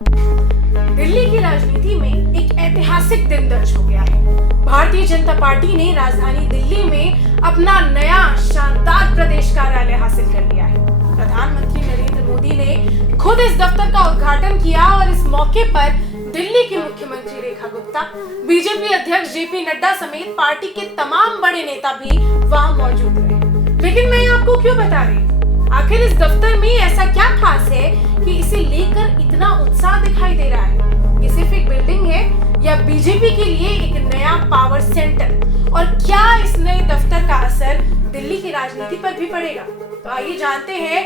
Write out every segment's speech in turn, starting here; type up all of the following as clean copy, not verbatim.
दिल्ली की राजनीति में एक ऐतिहासिक दिन दर्ज हो गया है। भारतीय जनता पार्टी ने राजधानी दिल्ली में अपना नया शानदार प्रदेश कार्यालय हासिल कर लिया है। प्रधानमंत्री नरेंद्र मोदी ने खुद इस दफ्तर का उद्घाटन किया और इस मौके पर दिल्ली की मुख्यमंत्री रेखा गुप्ता, बीजेपी अध्यक्ष जेपी नड्डा समेत पार्टी के तमाम बड़े नेता भी वहां मौजूद रहे। लेकिन मैं आपको क्यों बता रही हूँ, आखिर इस दफ्तर में ऐसा क्या खास है कि इसे लेकर इतना उत्साह दिखाई दे रहा है? ये सिर्फ एक बिल्डिंग है या बीजेपी के लिए एक नया पावर सेंटर? और क्या इस नए दफ्तर का असर दिल्ली की राजनीति पर भी पड़ेगा? तो आइए जानते हैं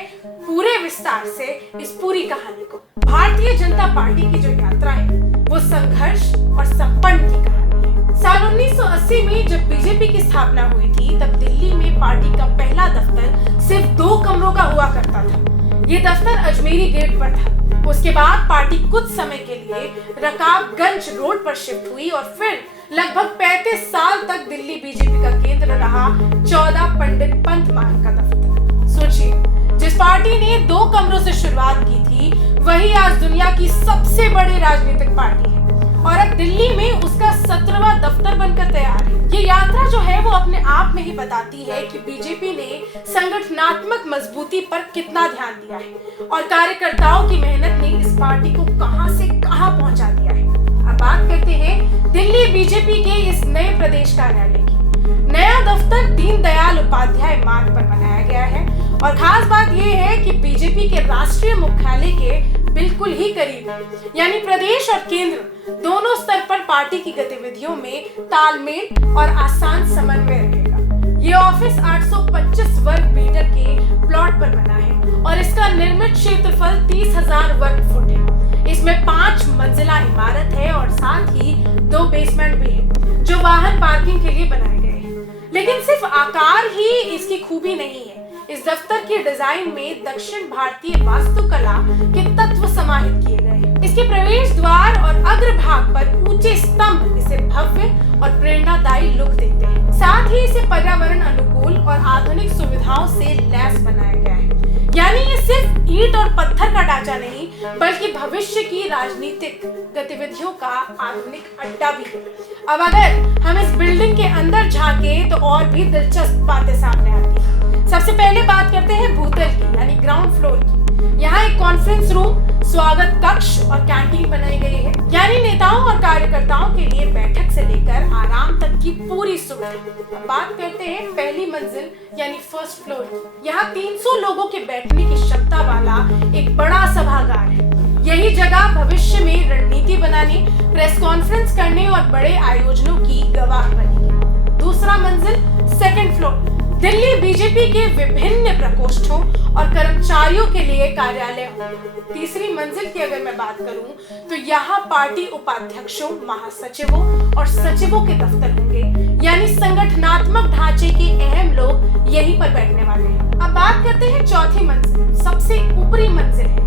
पूरे विस्तार से इस पूरी कहानी को। भारतीय जनता पार्टी की जो यात्रा है वो संघर्ष और संपन्न की कहानी है। साल 1980 में जब बीजेपी की स्थापना हुई थी तब दिल्ली में पार्टी का पहला दफ्तर सिर्फ 2 कमरों का हुआ करता था। ये दफ्तर अजमेरी गेट पर था। उसके बाद पार्टी कुछ समय के लिए रकाबगंज रोड पर शिफ्ट हुई और फिर लगभग 35 साल तक दिल्ली बीजेपी का केंद्र रहा 14 पंडित पंत मार्ग का दफ्तर। सोचिए, जिस पार्टी ने 2 कमरों से शुरुआत की थी वही आज दुनिया की सबसे बड़ी राजनीतिक पार्टी है और अब दिल्ली में उसका 17वां दफ्तर बनकर तैयार है। ये यात्रा जो है वो अपने आप में ही बताती है कि बीजेपी ने संगठनात्मक मजबूती पर कितना ध्यान दिया है और कार्यकर्ताओं की मेहनत ने इस पार्टी को कहां से कहां पहुंचा दिया है। अब बात करते हैं दिल्ली बीजेपी के इस नए प्रदेश कार्यालय की। नया दफ्तर दीनदयाल उपाध्याय मार्ग पर बनाया गया है और खास बात यह है कि बीजेपी के राष्ट्रीय मुख्यालय के बिल्कुल ही करीब है, यानी प्रदेश और केंद्र दोनों स्तर पर पार्टी की गतिविधियों में तालमेल और आसान समन्वय रहेगा। ये ऑफिस 825 वर्ग मीटर के प्लॉट पर बना है और इसका निर्मित क्षेत्रफल 30,000 वर्ग फुट है। इसमें 5 मंजिला इमारत है और साथ ही 2 बेसमेंट भी है जो वाहन पार्किंग के लिए बनाए गए हैं। लेकिन सिर्फ आकार ही इसकी खूबी नहीं है। इस दफ्तर के डिजाइन में दक्षिण भारतीय वास्तुकला के तत्व समाहित किए गए हैं। इसके प्रवेश द्वार और अग्रभाग पर ऊंचे स्तंभ इसे भव्य और प्रेरणादायी लुक देते हैं। साथ ही इसे पर्यावरण अनुकूल और आधुनिक सुविधाओं से लैस बनाया गया है। यानी ये सिर्फ ईंट और पत्थर का ढांचा नहीं बल्कि भविष्य की राजनीतिक गतिविधियों का आधुनिक अड्डा भी है। अब अगर हम इस बिल्डिंग के अंदर झांके तो और भी दिलचस्प बातें सामने आती हैं। सबसे पहले बात करते हैं भूतल की, यानी ग्राउंड फ्लोर की। यहाँ एक कॉन्फ्रेंस रूम, स्वागत कक्ष और कैंटीन बनाई गई है, यानी नेताओं और कार्यकर्ताओं के लिए बैठक से लेकर आराम तक की पूरी सुविधा। बात करते हैं पहली मंजिल यानी फर्स्ट फ्लोर की। यहाँ 300 लोगों के बैठने की क्षमता वाला एक बड़ा सभागार है। यही जगह भविष्य में रणनीति बनाने, प्रेस कॉन्फ्रेंस करने और बड़े आयोजनों की गवाह बनेगी। दूसरा मंजिल सेकंड फ्लोर दिल्ली बीजेपी के विभिन्न प्रकोष्ठों और कर्मचारियों के लिए कार्यालय होगा। तीसरी मंजिल की अगर मैं बात करूं तो यहाँ पार्टी उपाध्यक्षों, महासचिवों और सचिवों के दफ्तर होंगे, यानी संगठनात्मक ढांचे के अहम लोग यहीं पर बैठने वाले हैं। अब बात करते हैं चौथी मंजिल, सबसे ऊपरी मंजिल है।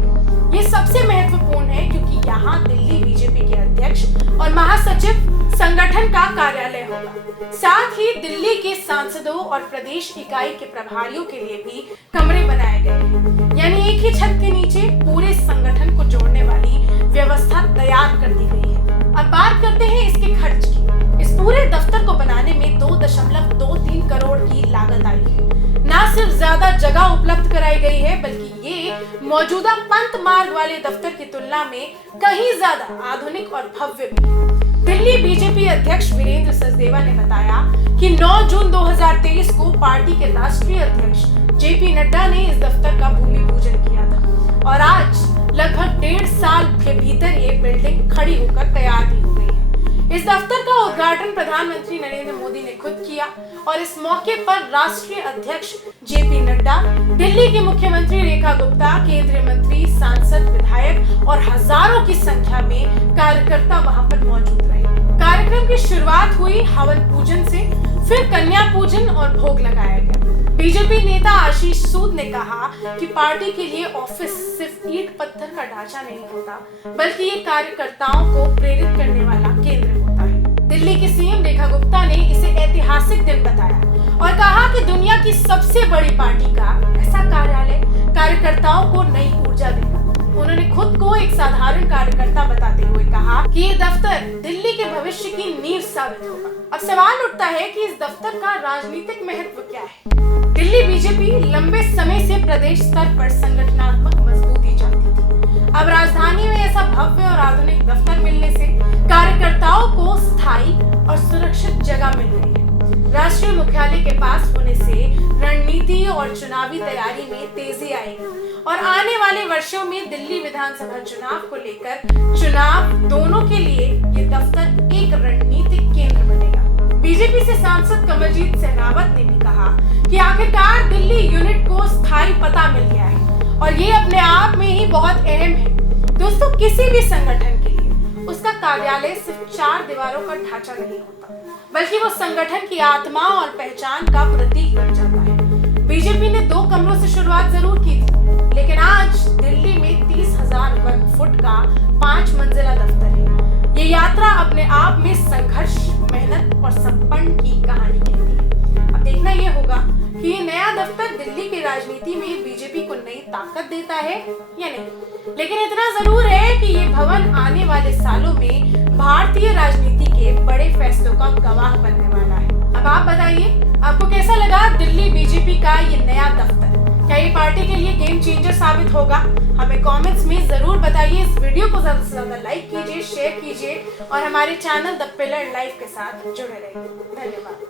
ये सबसे महत्वपूर्ण है क्योंकि यहाँ दिल्ली बीजेपी के अध्यक्ष और महासचिव संगठन का कार्यालय होगा। साथ ही दिल्ली के सांसदों और प्रदेश इकाई के प्रभारियों के लिए भी कमरे बनाए गए हैं, यानी एक ही छत के नीचे पूरे संगठन को जोड़ने वाली व्यवस्था तैयार कर दी गई है। अब बात करते हैं इसके खर्च की। इस पूरे दफ्तर को बनाने में 2.23 करोड़ की लागत आई है। न सिर्फ ज्यादा जगह उपलब्ध कराई गई है बल्कि ये मौजूदा पंत मार्ग वाले दफ्तर की तुलना में कहीं ज्यादा आधुनिक और भव्य भी है। दिल्ली बीजेपी अध्यक्ष वीरेंद्र सचदेवा ने बताया कि 9 जून 2023 को पार्टी के राष्ट्रीय अध्यक्ष जेपी नड्डा ने इस दफ्तर का भूमि पूजन किया था और आज लगभग 1.5 साल के भीतर ये बिल्डिंग खड़ी होकर तैयार भी हो गई है। इस दफ्तर का उद्घाटन प्रधानमंत्री नरेंद्र मोदी ने खुद किया और इस मौके पर राष्ट्रीय अध्यक्ष जेपी नड्डा, दिल्ली की मुख्यमंत्री रेखा गुप्ता, केंद्रीय मंत्री, सांसद, विधायक और हजारों की संख्या में कार्यकर्ता वहां पर मौजूद रहे। कार्यक्रम की शुरुआत हुई हवन पूजन से, फिर कन्या पूजन और भोग लगाया गया। बीजेपी नेता आशीष सूद ने कहा कि पार्टी के लिए ऑफिस सिर्फ ईंट पत्थर का ढांचा नहीं होता बल्कि ये कार्यकर्ताओं को प्रेरित करने वाला केंद्र होता है। दिल्ली की सीएम रेखा गुप्ता ने इसे ऐतिहासिक दिन बताया और कहा कि दुनिया की सबसे बड़ी पार्टी का ऐसा कार्यालय कार्यकर्ताओं को नई ऊर्जा देगा। उन्होंने खुद को एक साधारण कार्यकर्ता बताते हुए कहा कि ये दफ्तर दिल्ली के भविष्य की नींव साबित होगा। अब सवाल उठता है कि इस दफ्तर का राजनीतिक महत्व क्या है। दिल्ली बीजेपी लंबे समय से प्रदेश स्तर पर संगठनात्मक मजबूती चाहती थी। अब राजधानी में ऐसा भव्य और आधुनिक दफ्तर मिलने से कार्यकर्ताओं को स्थायी और सुरक्षित जगह मिल रही है। राष्ट्रीय मुख्यालय के पास होने से रणनीति और चुनावी तैयारी में तेजी आएगी और आने वाले वर्षों में दिल्ली विधानसभा चुनाव को लेकर चुनाव दोनों के लिए ये दफ्तर एक रणनीतिक केंद्र बनेगा। बीजेपी से सांसद कमलजीत सेहरावत ने भी कहा कि आखिरकार दिल्ली यूनिट को स्थायी पता मिल गया है और ये अपने आप में ही बहुत अहम है। दोस्तों, किसी भी संगठन के लिए उसका कार्यालय सिर्फ 4 दीवारों का ढांचा नहीं होता, बल्कि वो संगठन की आत्मा और पहचान का प्रतीक बन जाता है। बीजेपी ने 2 कमरों से शुरुआत जरूर की थी, लेकिन आज दिल्ली में 30,000 वर्ग फुट का 5 मंजिला दफ्तर है। ये यात्रा अपने आप में संघर्ष, मेहनत और सपन की कहानी कहती है। अब देखना ये होगा कि ये नया दफ्तर दिल्ली की राजनीति में बीजेपी को नई ताकत देता है या नहीं। लेकिन इतना जरूर है कि ये भवन आने वाले सालों में भारतीय राजनीति के बड़े फैसलों का गवाह बनने वाला है। अब आप बताइए, आपको कैसा लगा दिल्ली बीजेपी का ये नया दफ्तर? क्या ये पार्टी के लिए गेम चेंजर साबित होगा? हमें कमेंट्स में जरूर बताइए। इस वीडियो को ज्यादा से ज्यादा लाइक कीजिए, शेयर कीजिए और हमारे चैनल द पिलर लाइव के साथ जुड़े रहिए। धन्यवाद।